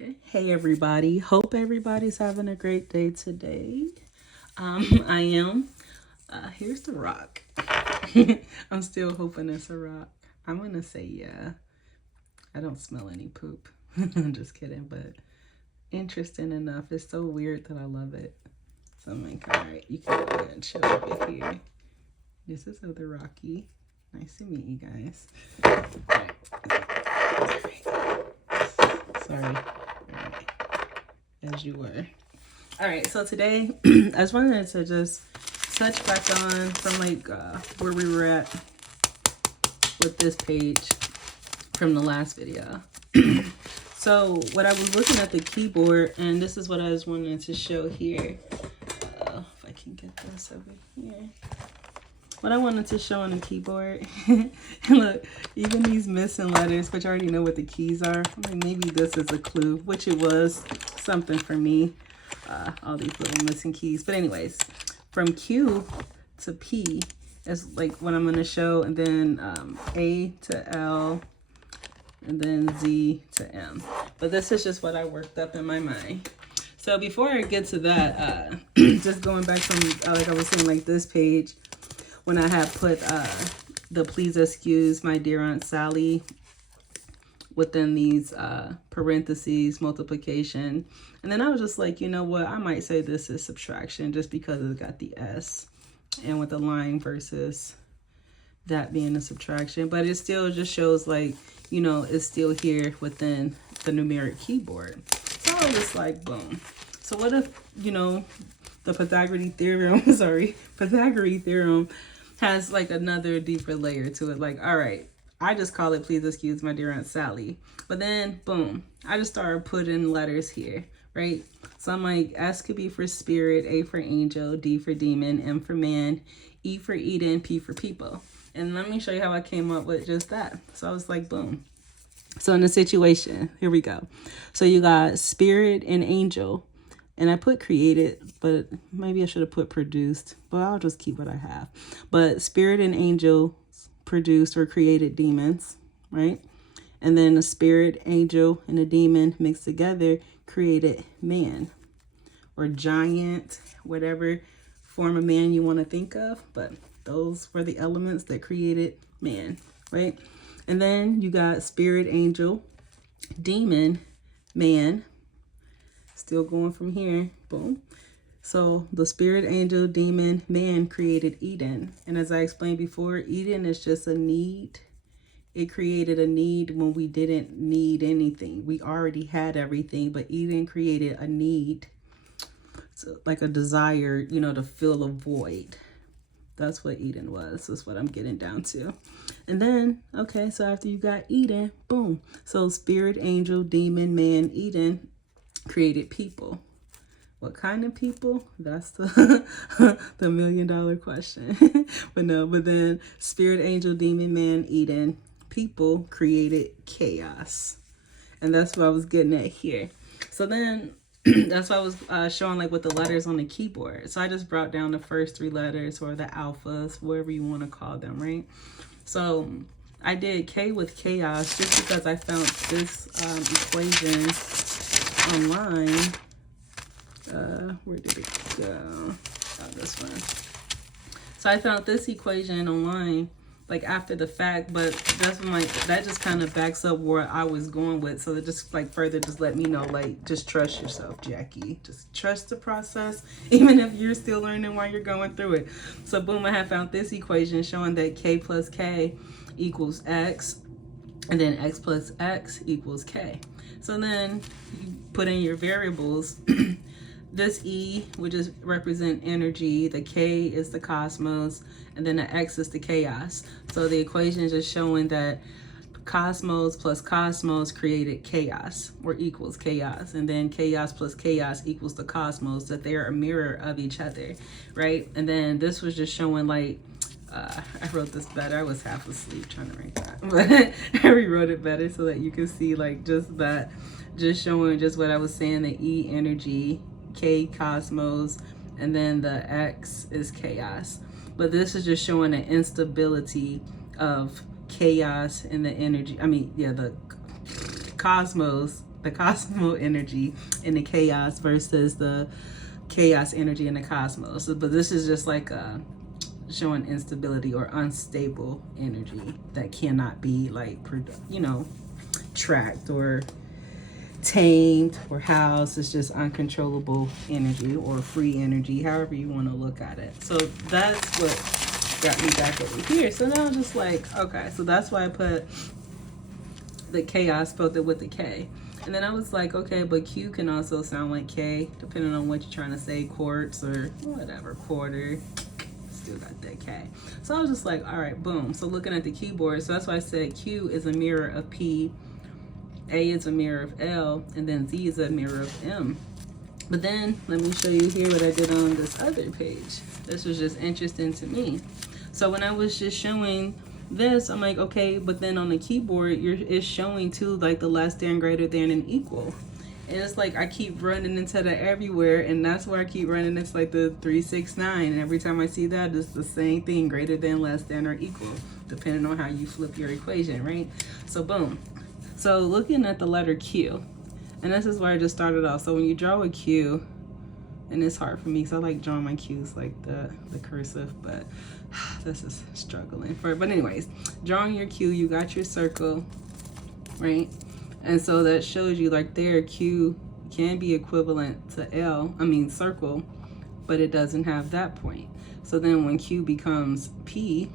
Okay. Hey everybody. Hope everybody's having a great day today. I am. Here's the rock. I'm still hoping it's a rock. I'm gonna say yeah. I don't smell any poop. I'm just kidding, but interesting enough. It's so weird that I love it. So I'm like, all right, you can go ahead and chill over here. This is other Rocky. Nice to meet you guys. All right. Sorry. All right. As you were. All right, so today I just wanted to just touch back on from like where we were at with this page from the last video. So what I was looking at the keyboard, and this is what I was wanting to show here. If I can get this over here. What I wanted to show on the keyboard, look, even these missing letters, which I already know what the keys are. I mean, maybe this is a clue, which it was something for me. All these little missing keys. But anyways, from Q to P is like what I'm going to show. And then A to L. And then Z to M. But this is just what I worked up in my mind. So before I get to that, just going back from, like I was saying, like this page, when I had put the please excuse my dear Aunt Sally within these parentheses, multiplication. And then I was just like, you know what? I might say this is subtraction just because it's got the S and with the line versus that being a subtraction. But it still just shows like, you know, it's still here within the numeric keyboard. So I was like, boom. So what if, you know, the Pythagorean theorem, Pythagorean theorem has like another deeper layer to it. Like, all right, I just call it please excuse my dear Aunt Sally. But then, boom, I just started putting letters here, right? So I'm like, S could be for spirit, A for angel, D for demon, M for man, E for Eden, P for people. And let me show you how I came up with just that. So I was like, boom. So in the situation, here we go. So you got spirit and angel. And I put created, but maybe I should have put produced. But I'll just keep what I have. But spirit and angel produced or created demons, right? And then a spirit, angel, and a demon mixed together created man or giant, whatever form of man you want to think of. But those were the elements that created man, right? And then you got spirit, angel, demon, man. Still going from here, boom. So the spirit, angel, demon, man created Eden. And as I explained before, Eden is just a need. It created a need when we didn't need anything. We already had everything, but Eden created a need. So like a desire, you know, to fill a void. That's what Eden was. That's what I'm getting down to. And then, okay, so after you got Eden, boom. So spirit, angel, demon, man, Eden created people. What kind of people? That's the the $1 million question. But then spirit, angel, demon, man, Eden, people created chaos. And that's what I was getting at here. So then that's why I was showing like with the letters on the keyboard. So I just brought down the first 3 letters or the alphas, whatever you want to call them, right? So I did K with chaos just because I found this equation online. Where did it go? Oh, this one. So I found this equation online like after the fact, but that's when like that just kind of backs up where I was going with. So it just like further just let me know, like, just trust yourself, Jackie. Just trust the process, even if you're still learning while you're going through it. So boom, I have found this equation showing that K plus K equals X, and then X plus X equals K. So then you put in your variables. This E would just represent energy, the K is the cosmos, and then the X is the chaos. So the equation is just showing that cosmos plus cosmos created chaos or equals chaos. And then chaos plus chaos equals the cosmos, that they're a mirror of each other, right? And then this was just showing like, I wrote this better. I was half asleep trying to write that, but I rewrote it better so that you can see like just that, just showing just what I was saying, the E energy, K cosmos, and then the X is chaos. But this is just showing the instability of chaos and the energy. I mean, yeah, the cosmos the cosmo energy in the chaos versus the chaos energy in the cosmos. But this is just like showing instability or unstable energy that cannot be like, you know, tracked or tamed or housed. It's just uncontrollable energy or free energy, however you want to look at it. So that's what got me back over here. So now I'm just like, okay, so that's why I put the chaos, spelled it with the K. And then I was like, okay, but Q can also sound like K, depending on what you're trying to say, quartz or whatever, quarter. Still got that K. So I was just like, all right, boom. So looking at the keyboard, so that's why I said Q is a mirror of P, A is a mirror of L, and then Z is a mirror of M. But then let me show you here what I did on this other page. This was just interesting to me. So when I was just showing this, I'm like, okay, but then on the keyboard, it's showing too, like the less than, greater than, and equal. And it's like I keep running into that everywhere, and that's where I keep running. It's like the 369, and every time I see that, it's the same thing, greater than, less than, or equal, depending on how you flip your equation, right? So boom. So looking at the letter Q, and this is where I just started off. So when you draw a Q, and it's hard for me because I like drawing my Q's like the cursive, but this is struggling for it. But anyways, drawing your Q, you got your circle, right? And so that shows you like there, Q can be equivalent to L, circle, but it doesn't have that point. So then when Q becomes P,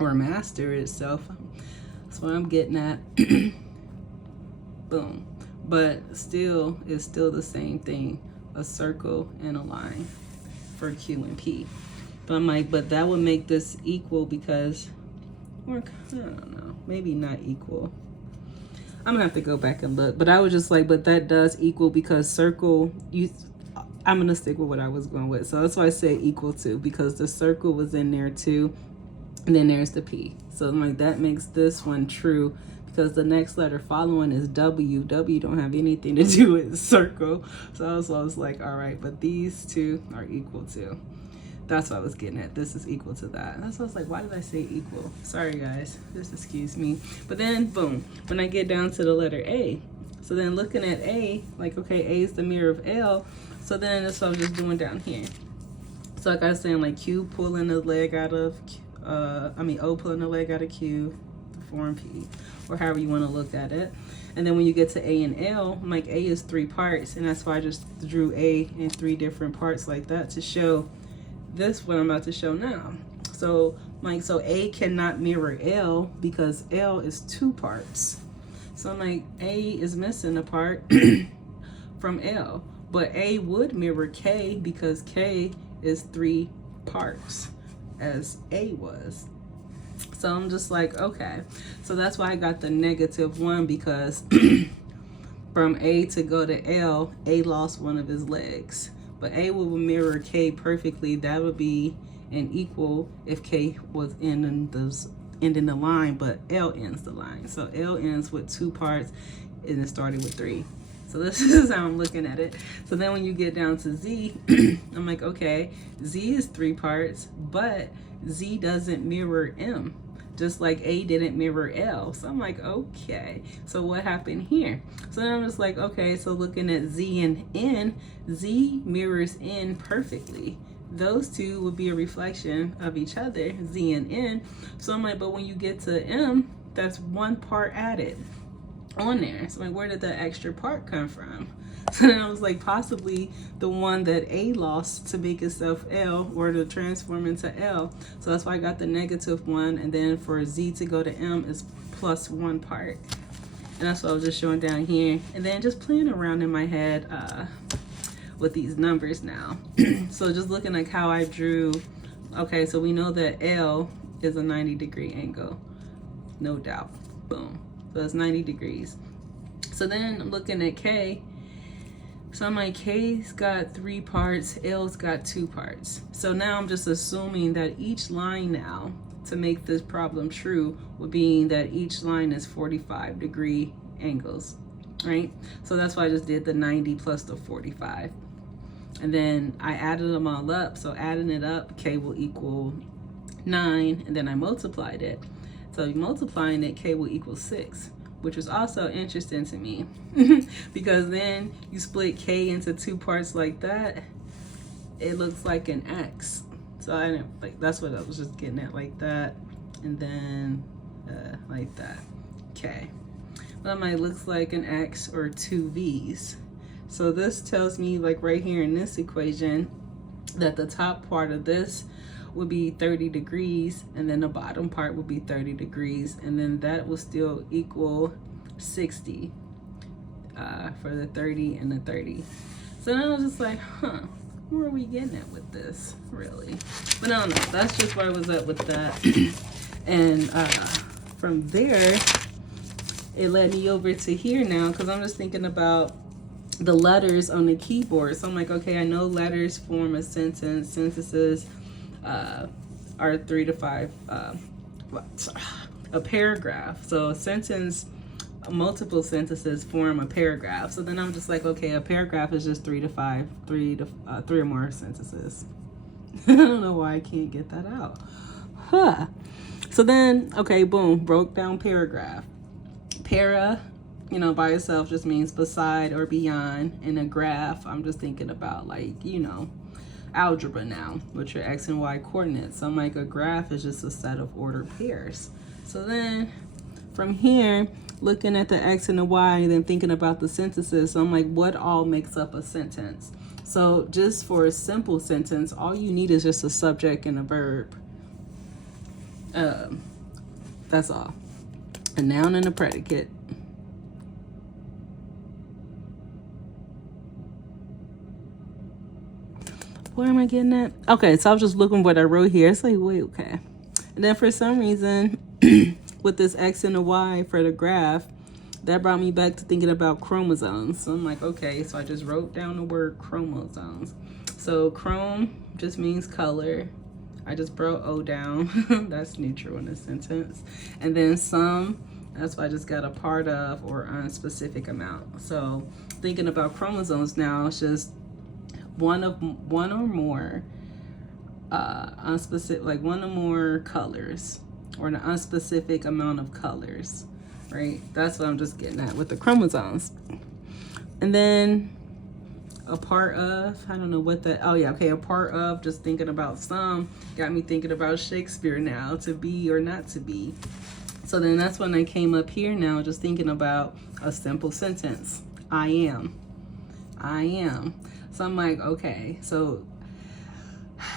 or master itself, that's what I'm getting at. Boom. But still, it's still the same thing, a circle and a line for Q and P. But I'm like, but that would make this equal because, or I don't know, maybe not equal. I'm gonna have to go back and look, but I was just like, but that does equal because circle, I'm gonna stick with what I was going with. So that's why I say equal to, because the circle was in there too, and then there's the P. So I'm like, that makes this one true because the next letter following is W. W don't have anything to do with circle. So I was like, all right, but these two are equal to. That's what I was getting at. This is equal to that. That's what I was like, why did I say equal? Sorry guys, just excuse me. But then boom, when I get down to the letter A, so then looking at A, like, okay, A is the mirror of L. So then that's what I was just doing down here. So like I was saying, like Q pulling the leg out of, O pulling the leg out of Q, to form P, or however you want to look at it. And then when you get to A and L, I'm like, A is 3 parts, and that's why I just drew A in 3 different parts like that to show this what I'm about to show now. So like, so A cannot mirror L because L is 2 parts. So I'm like, A is missing a part from L, but A would mirror K because K is 3 parts as A was. So I'm just like, okay. So that's why I got the -1 because from A to go to L, A lost one of his legs. But A will mirror K perfectly. That would be an equal if K was ending the line, but L ends the line. So L ends with 2 parts and it started with 3. So this is how I'm looking at it. So then when you get down to Z, I'm like, okay, Z is 3 parts, but Z doesn't mirror M, just like A didn't mirror L. So I'm like, okay, so what happened here? So then I'm just like, okay, so looking at Z and N, Z mirrors N perfectly. Those two would be a reflection of each other, Z and N. So I'm like, but when you get to M, that's 1 part added on there. So like, where did the extra part come from? So then I was like, possibly the one that A lost to make itself L or to transform into L. So that's why I got the -1. And then for Z to go to M is +1 part. And that's what I was just showing down here. And then just playing around in my head with these numbers now. So just looking like how I drew. Okay, so we know that L is a 90-degree angle. No doubt. Boom. So that's 90 degrees. So then I'm looking at K. So I'm like, K's got 3 parts, L's got 2 parts. So now I'm just assuming that each line now, to make this problem true, would be that each line is 45-degree angles, right? So that's why I just did the 90 plus the 45. And then I added them all up. So adding it up, K will equal 9, and then I multiplied it. So multiplying it, K will equal 6. which was also interesting to me because then you split K into two parts like that, it looks like an X. So I didn't like, that's what I was just getting at, like that, and then like that. Okay, that might looks like an X or two V's. So this tells me, like right here in this equation, that the top part of this would be 30 degrees, and then the bottom part would be 30 degrees, and then that will still equal 60 for the 30 and the 30. So then I was just like, where are we getting at with this, really? But I don't know, that's just where I was at with that. And from there, it led me over to here now, because I'm just thinking about the letters on the keyboard. So I'm like, okay, I know letters form a sentence. Sentences are 3 to 5, a paragraph. So a sentence, multiple sentences form a paragraph. So then I'm just like, okay, a paragraph is just 3 or more sentences. I don't know why I can't get that out. So then, okay, boom, broke down paragraph. Para, you know, by itself just means beside or beyond. In a graph, I'm just thinking about, like, you know, algebra now with your X and Y coordinates. So I'm like, a graph is just a set of ordered pairs. So then from here, looking at the X and the Y, and then thinking about the sentences, so I'm like, what all makes up a sentence? So just for a simple sentence, all you need is just a subject and a verb. That's all. A noun and a predicate. Where am I getting at? Okay, so I was just looking what I wrote here. It's like, wait, okay. And then for some reason, with this X and the Y for the graph, that brought me back to thinking about chromosomes. So I'm like, okay, so I just wrote down the word chromosomes. So chrome just means color. I just wrote O down. That's neutral in a sentence. And then some, that's why I just got a part of or unspecific amount. So thinking about chromosomes now, it's just one or more unspecific, like one or more colors, or an unspecific amount of colors, right? That's what I'm just getting at with the chromosomes. And then a part of, I don't know what that, oh yeah, okay, a part of, just thinking about some, got me thinking about Shakespeare now, to be or not to be. So then that's when I came up here now, just thinking about a simple sentence. I am. So I'm like, okay, so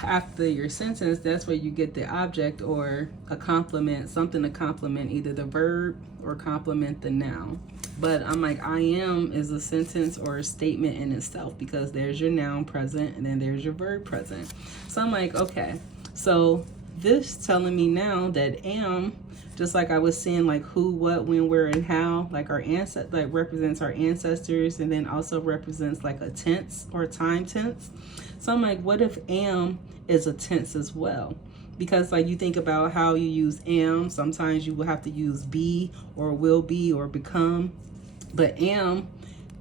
after your sentence, that's where you get the object or a complement, something to complement either the verb or complement the noun. But I'm like, I am is a sentence or a statement in itself, because there's your noun present and then there's your verb present. So I'm like, okay, so this telling me now that am, just like I was saying, like who, what, when, where, and how, like our ancestors, like represents our ancestors, and then also represents like a tense or time tense. So I'm like, what if am is a tense as well? Because like you think about how you use am, sometimes you will have to use be or will be or become, but am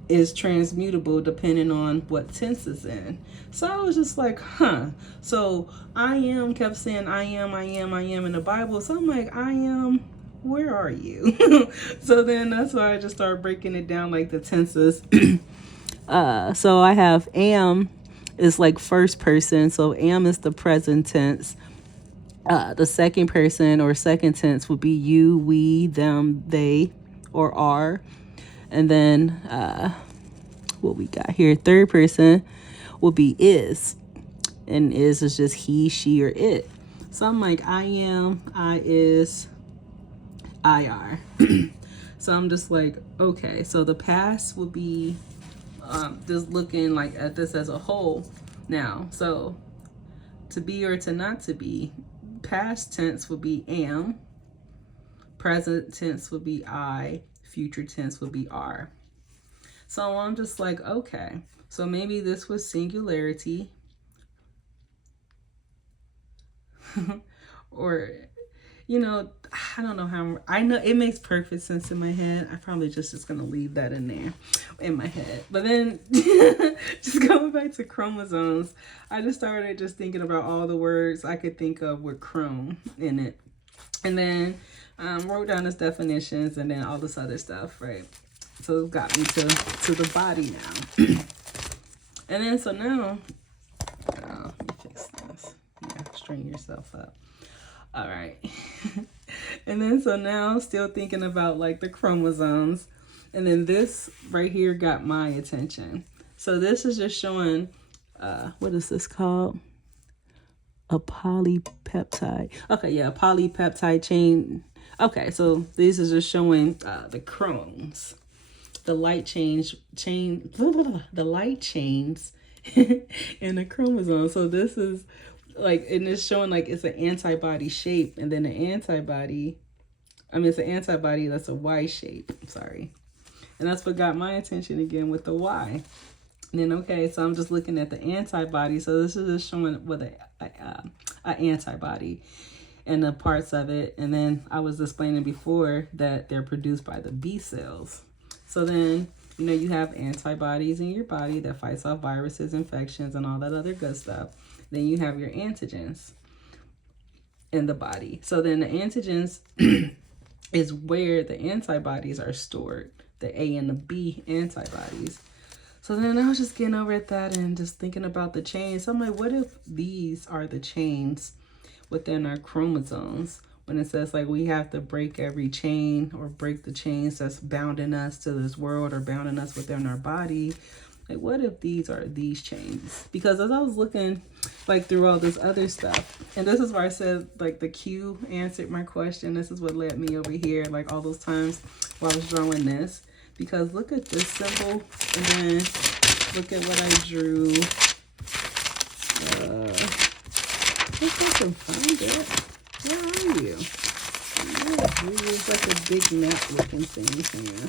is transmutable depending on what tense is in. So I was just like, so I am kept saying I am in the Bible. So I'm like, I am, where are you? So then that's why I just started breaking it down like the tenses. So I have am is like first person. So am is the present tense. The second person or second tense would be you, we, them, they, or are. And then what we got here, third person will be is. And is just he, she, or it. So I'm like, I am, I is, I are. So I'm just like, okay, so the past will be just looking like at this as a whole now. So to be or to not to be, past tense would be am, present tense would be I, future tense would be are. So I'm just like, okay, so maybe this was singularity or, you know, I don't know how, I know it makes perfect sense in my head. I probably just gonna leave that in there in my head. But then just going back to chromosomes, I just started just thinking about all the words I could think of with chrome in it. And then Wrote down his definitions and then all this other stuff, right? So it got me to the body now. And then so now, let me fix this. Yeah, straighten yourself up. All right. And then so now still thinking about like the chromosomes. And then this right here got my attention. So this is just showing, what is this called? A polypeptide. Okay, yeah, a polypeptide chain. Okay, so this is just showing the chromes, the light the light chains in the chromosome. So this is like, and it's showing like it's an antibody shape, and then the antibody, it's an antibody that's a Y shape. Sorry. And that's what got my attention again with the Y. And then, okay, so I'm just looking at the antibody. So this is just showing what an antibody and the parts of it. And then I was explaining before that they're produced by the B cells. So then, you have antibodies in your body that fights off viruses, infections, and all that other good stuff. Then you have your antigens in the body. So then the antigens is where the antibodies are stored, the A and the B antibodies. So then I was just getting over at that and just thinking about the chains. So I'm like, what if these are the chains within our chromosomes? When it says like we have to break every chain or break the chains that's bounding us to this world or bounding us within our body. Like, what if these are these chains? Because as I was looking like through all this other stuff, and this is where I said like the Q answered my question. This is what led me over here, like all those times while I was drawing this. Because look at this symbol, and then look at what I drew. If I can find it. Where are you? It's like a big map looking thing here.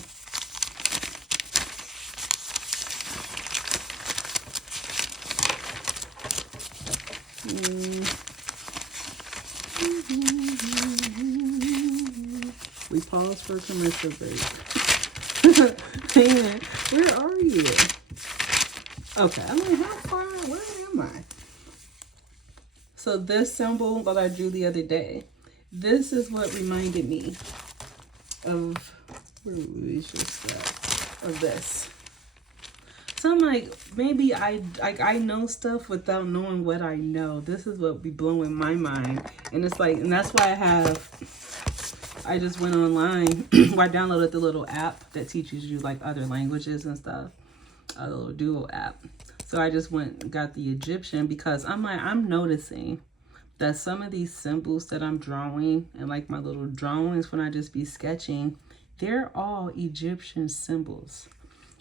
We pause for a commercial break. Man, where are you? Okay, I'm like, how far? Where am I? So this symbol that I drew the other day, this is what reminded me of, where we just of this. So I'm like, maybe I know stuff without knowing what I know. This is what be blowing my mind. And it's like, and that's why I just went online where I downloaded the little app that teaches you like other languages and stuff, a little Duo app. So I just went and got the Egyptian because I'm like, I'm noticing that some of these symbols that I'm drawing and like my little drawings when I just be sketching, they're all Egyptian symbols.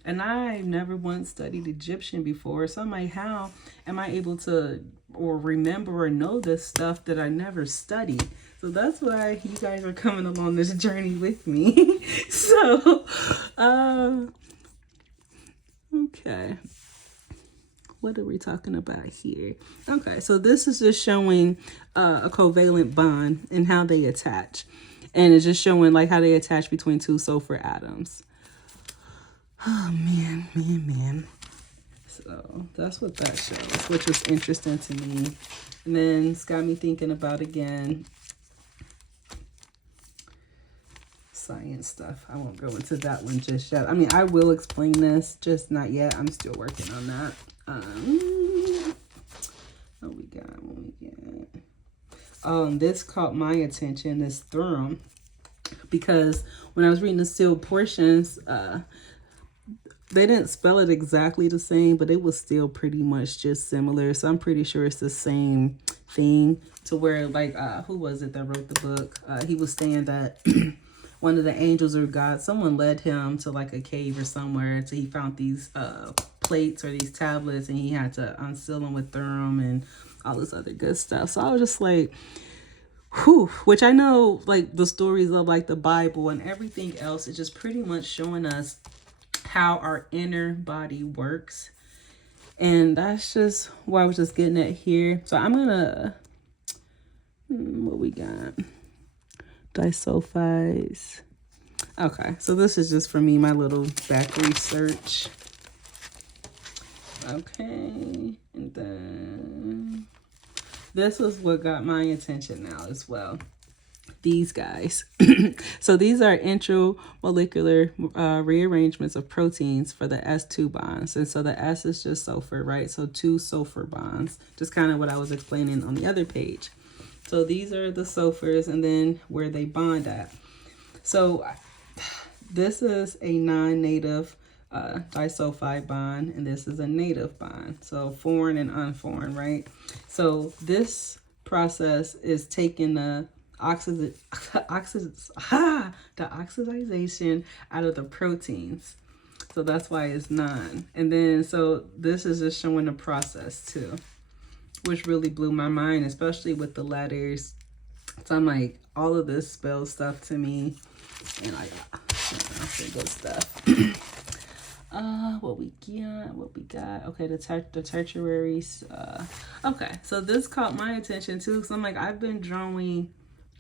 And I never once studied Egyptian before. So I'm like, how am I able to or remember or know this stuff that I never studied? So that's why you guys are coming along this journey with me. So, okay. What are we talking about here? Okay, so this is just showing a covalent bond and how they attach. And it's just showing like how they attach between two sulfur atoms. Oh, man. So that's what that shows, which was interesting to me. And then it's got me thinking about, again, science stuff. I won't go into that one just yet. I mean, I will explain this, just not yet. I'm still working on that. What we got? This caught my attention, this theorem, because when I was reading the sealed portions, they didn't spell it exactly the same, but it was still pretty much just similar. So I'm pretty sure it's the same thing, to where like, who was it that wrote the book? He was saying that one of the angels or God, someone led him to like a cave or somewhere until he found these plates or these tablets, and he had to unseal them with Thurum and all this other good stuff. So I was just like, whew, which I know like the stories of like the Bible and everything else is just pretty much showing us how our inner body works. And that's just what I was just getting at here. So I'm gonna, what we got? Disulfides. Okay, so this is just for me, my little back research. Okay, and then this is what got my attention now as well. these guys. So these are intramolecular rearrangements of proteins for the S2 bonds. And so the S is just sulfur, right? So 2 sulfur bonds, just kind of what I was explaining on the other page. So these are the sulfurs and then where they bond at. So this is a non-native disulfide bond, and this is a native bond. So foreign and unforeign, right? So this process is taking the oxidization out of the proteins. So that's why it's non. And then, so this is just showing the process too, which really blew my mind, especially with the letters. So I'm like, all of this spells stuff to me. And I got some good stuff. What we got. Okay, the tertiaries. Okay, so this caught my attention too, because I'm like, I've been drawing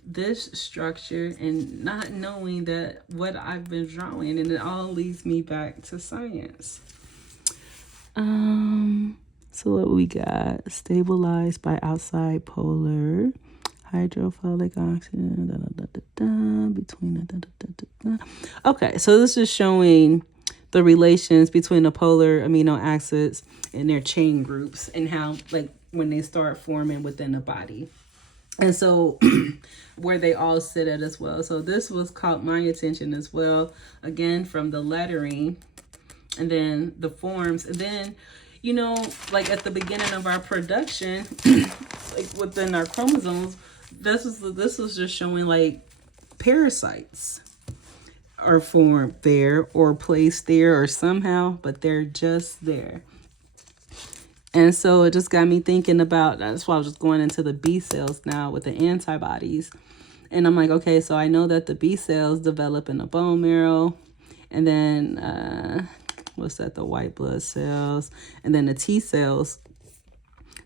this structure and not knowing that what I've been drawing, and it all leads me back to science. So what we got? Stabilized by outside polar hydrophilic oxygen between Okay, so this is showing the relations between the polar amino acids and their chain groups, and how, like, when they start forming within the body, and so where they all sit at as well. So this was caught my attention as well, again from the lettering, and then the forms, and then, you know, like at the beginning of our production, like within our chromosomes, this was just showing like parasites are formed there or placed there or somehow, but they're just there. And so it just got me thinking about, that's why I was just going into the B cells now with the antibodies. And I'm like, okay, so I know that the B cells develop in the bone marrow, and then what's that, the white blood cells, and then the T cells,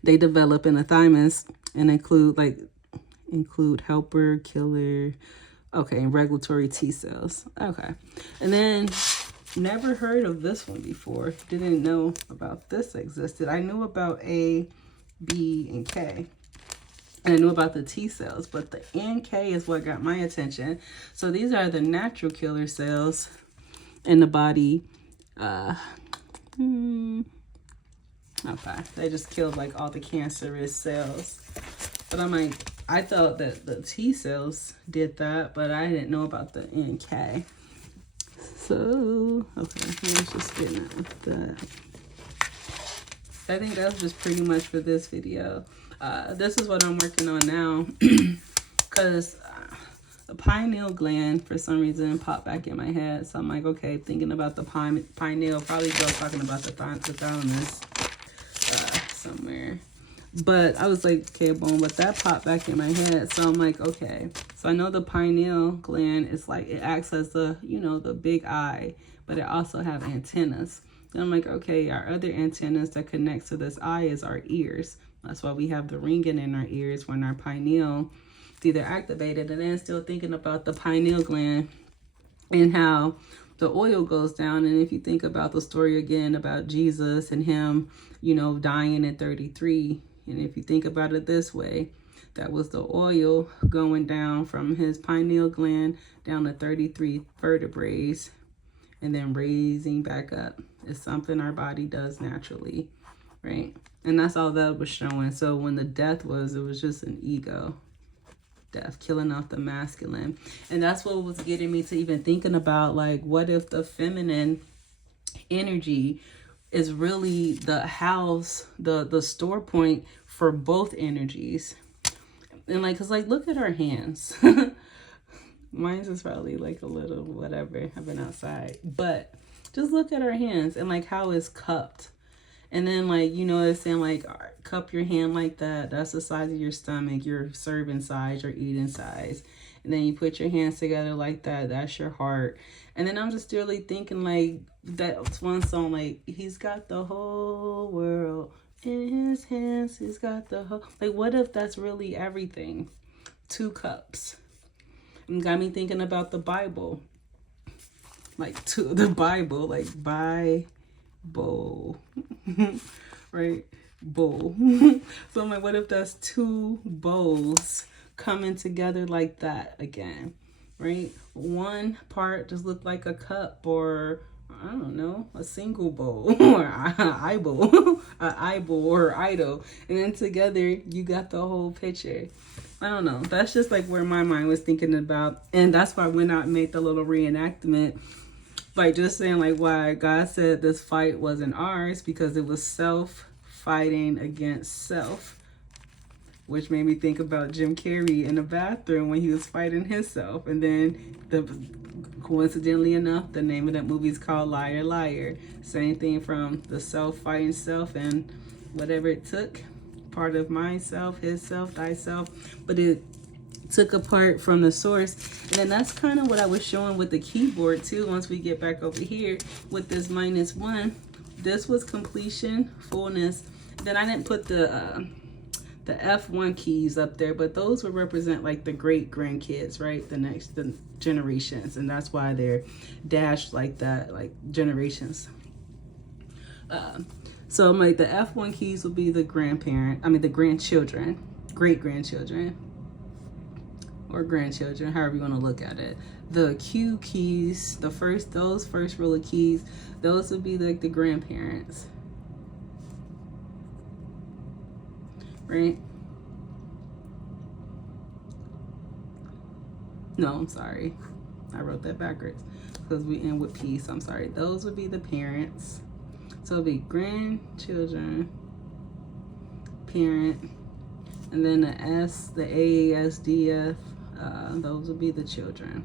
they develop in the thymus and include helper, killer, okay, and regulatory T cells. Okay. And then never heard of this one before. Didn't know about this existed. I knew about A, B, and K. And I knew about the T cells, but the NK is what got my attention. So these are the natural killer cells in the body. Okay, they just killed like all the cancerous cells. But I'm like, I thought that the T cells did that, but I didn't know about the NK. So, okay, let's just get out with that. I think that's just pretty much for this video. This is what I'm working on now, because the pineal gland, for some reason, popped back in my head. So I'm like, okay, thinking about the pineal, probably still talking about the thalamus somewhere. But I was like, okay, boom, but that popped back in my head. So I'm like, okay. So I know the pineal gland is like, it acts as the, you know, the big eye, but it also have antennas. And I'm like, okay, our other antennas that connect to this eye is our ears. That's why we have the ringing in our ears when our pineal is either activated. And then still thinking about the pineal gland and how the oil goes down. And if you think about the story again about Jesus and him, you know, dying at 33, and if you think about it this way, that was the oil going down from his pineal gland down to 33 vertebrae and then raising back up. It's something our body does naturally, right? And that's all that was showing. So when the death was, it was just an ego death, killing off the masculine. And that's what was getting me to even thinking about, like, what if the feminine energy is really the house, the store point for both energies. And like, cause like, look at our hands. Mine's is probably like a little whatever. I've been outside, but just look at our hands and like how it's cupped. And then like, you know, it's saying like, cup your hand like that. That's the size of your stomach, your serving size, your eating size. And then you put your hands together like that. That's your heart. And then I'm just really thinking like, that's one song, like, he's got the whole world in his hands. He's got the whole, like, what if that's really everything? 2 cups. And got me thinking about the Bible. Like, the Bible, like, Bible. Right? Bowl. So I'm like, what if that's 2 bowls coming together like that again, right? One part just looked like a cup, or I don't know, a single bowl or eyeball, an eyeball or idol, and then together you got the whole picture. I don't know. That's just like where my mind was thinking about, and that's why I went out and made the little reenactment, like just saying like why God said this fight wasn't ours, because it was self fighting against self, which made me think about Jim Carrey in the bathroom when he was fighting himself. And then coincidentally enough, the name of that movie is called Liar Liar. Same thing, from the self fighting self and whatever it took, part of myself, his self, thyself, but it took apart from the source. And then that's kind of what I was showing with the keyboard too. Once we get back over here with this -1, this was completion, fullness. Then I didn't put the F1 keys up there, but those would represent like the great grandkids, right? The generations, and that's why they're dashed like that, like generations. So I'm like, the F1 keys will be the the grandchildren, great grandchildren, or grandchildren, however you want to look at it. The Q keys, those first row of keys, those would be like the grandparents. Right? No, I'm sorry. I wrote that backwards because we end with P. So I'm sorry. Those would be the parents. So it'll be grandchildren, parent, and then the S, the A, S, D, F, those would be the children.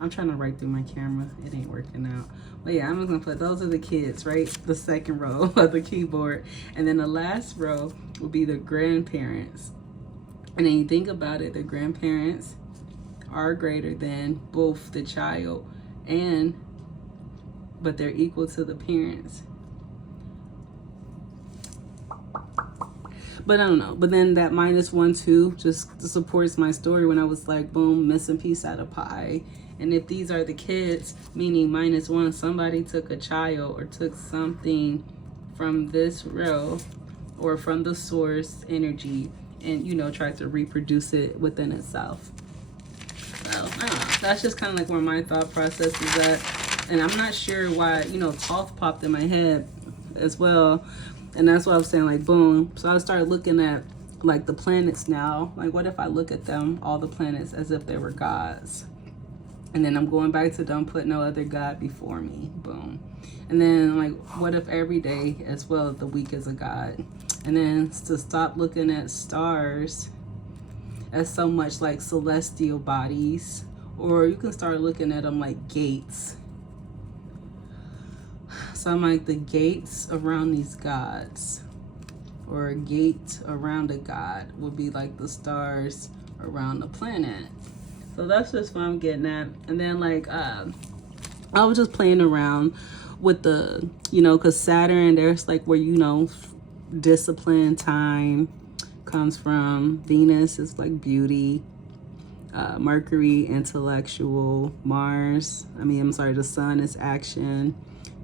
I'm trying to write through my camera. It ain't working out. But yeah, I'm just gonna put those are the kids, right? The second row of the keyboard. And then the last row will be the grandparents. And then you think about it, the grandparents are greater than both the child but they're equal to the parents. But I don't know. But then that -1, 2 just supports my story when I was like, boom, missing piece out of pie. And if these are the kids, meaning -1, somebody took a child or took something from this row or from the source energy and, tried to reproduce it within itself. So, I don't know. That's just kind of like where my thought process is at. And I'm not sure why, Thoth popped in my head as well. And that's what I was saying, like, boom. So I started looking at, like, the planets now. Like, what if I look at them, all the planets, as if they were gods? And then I'm going back to don't put no other god before me. Boom. And then, like, what if every day as well, the week is a god? And then to stop looking at stars as so much like celestial bodies, or you can start looking at them like gates. So I'm like, the gates around these gods, or a gate around a god, would be like the stars around the planet. So that's just what I'm getting at. And then like I was just playing around with the, because Saturn, there's like where, discipline, time comes from. Venus is like beauty. Mercury, intellectual. The sun is action.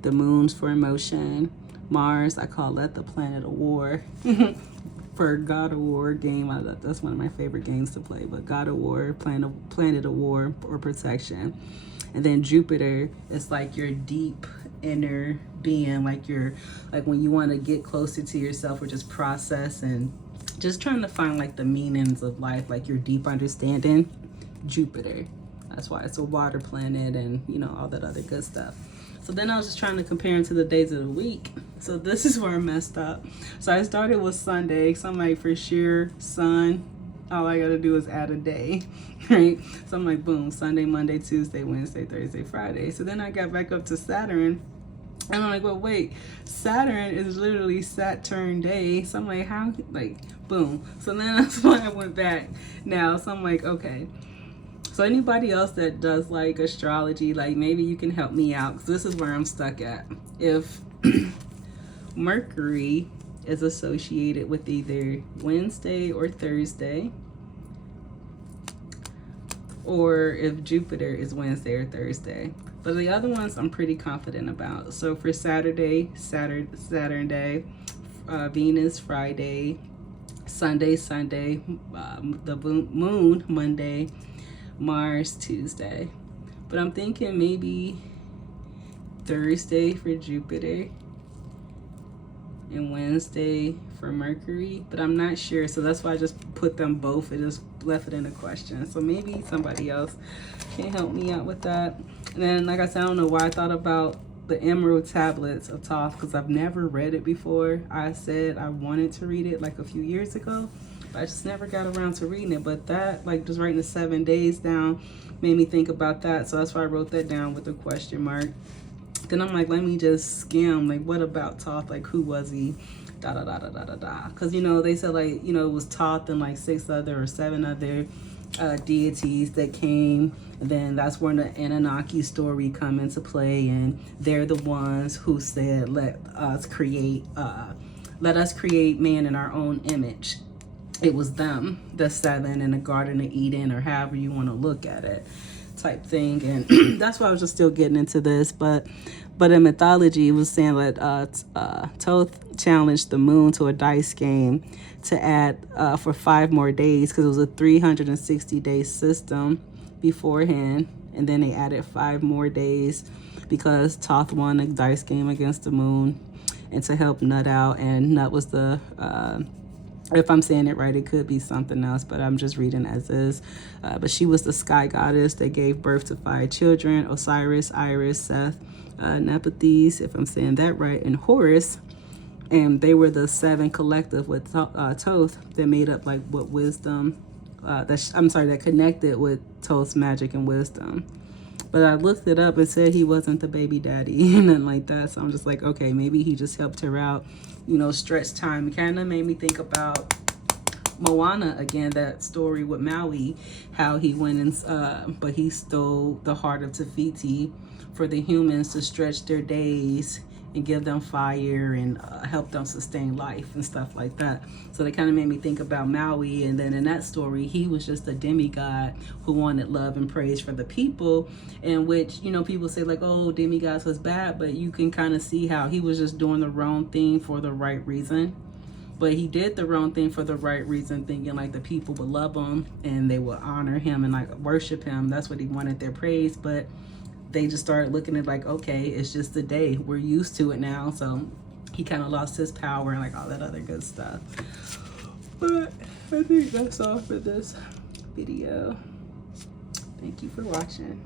The moon's for emotion. Mars, I call that the planet of war. For God of War game, that's one of my favorite games to play. But God of War, planet of war or protection. And then Jupiter is like your deep inner being, like when you want to get closer to yourself or just process and just trying to find like the meanings of life, like your deep understanding. Jupiter. That's why it's a water planet and all that other good stuff. So then I was just trying to compare them to the days of the week. So this is where I messed up. So I started with Sunday. So I'm like, for sure, sun. All I gotta do is add a day, right? So I'm like, boom, Sunday, Monday, Tuesday, Wednesday, Thursday, Friday. So then I got back up to Saturn. And I'm like, well, wait, Saturn is literally Saturn day. So I'm like, how? Like, boom. So then that's why I went back now. So I'm like, okay. So anybody else that does like astrology, like maybe you can help me out, because this is where I'm stuck at. If Mercury is associated with either Wednesday or Thursday, or if Jupiter is Wednesday or Thursday. But the other ones I'm pretty confident about. So for Saturday, Saturn day, Venus Friday, Sunday, the moon Monday, Mars Tuesday. But I'm thinking maybe Thursday for Jupiter and Wednesday for Mercury, but I'm not sure. So that's why I just put them both. It just left it in a question. So maybe somebody else can help me out with that. And then, like I said, I don't know why I thought about the Emerald Tablets of Thoth, because I've never read it before. I said I wanted to read it like a few years ago, but I just never got around to reading it. But that, like just writing the 7 days down, made me think about that. So that's why I wrote that down with a question mark. Then I'm like, let me just skim, like, what about Thoth? Like, who was he? Da da da da da da da. Because, you know, they said, like, you know, it was Thoth and like 6 other or 7 other deities that came. And then that's where the Anunnaki story come into play, and they're the ones who said, let us create man in our own image. It was them, the 7 in the Garden of Eden, or however you want to look at it, type thing. And that's why I was just still getting into this. But in mythology, it was saying that Thoth challenged the moon to a dice game to add for 5 more days, because it was a 360-day system beforehand, and then they added 5 more days because Thoth won a dice game against the moon, and to help Nut out. And Nut was the if I'm saying it right, it could be something else, but I'm just reading as is. But she was the sky goddess that gave birth to 5 children: Osiris, Iris, Seth, Nephthys, if I'm saying that right, and Horus. And they were the 7 collective with Thoth that made up like what wisdom, that connected with Thoth's magic and wisdom. But I looked it up and said he wasn't the baby daddy and nothing like that. So I'm just like, okay, maybe he just helped her out, you know, stretch time. Kind of made me think about Moana again, that story with Maui, how he went and but he stole the heart of Tafiti for the humans to stretch their days and give them fire and help them sustain life and stuff like that. So they kind of made me think about Maui. And then in that story, he was just a demigod who wanted love and praise for the people, in which, you know, people say like, oh, demigods was bad, but you can kind of see how he was just doing the wrong thing for the right reason. But he did the wrong thing for the right reason, thinking like the people would love him and they would honor him and like worship him. That's what he wanted, their praise. But they just started looking at like, okay, it's just a day. We're used to it now. So he kind of lost his power and like all that other good stuff. But I think that's all for this video. Thank you for watching.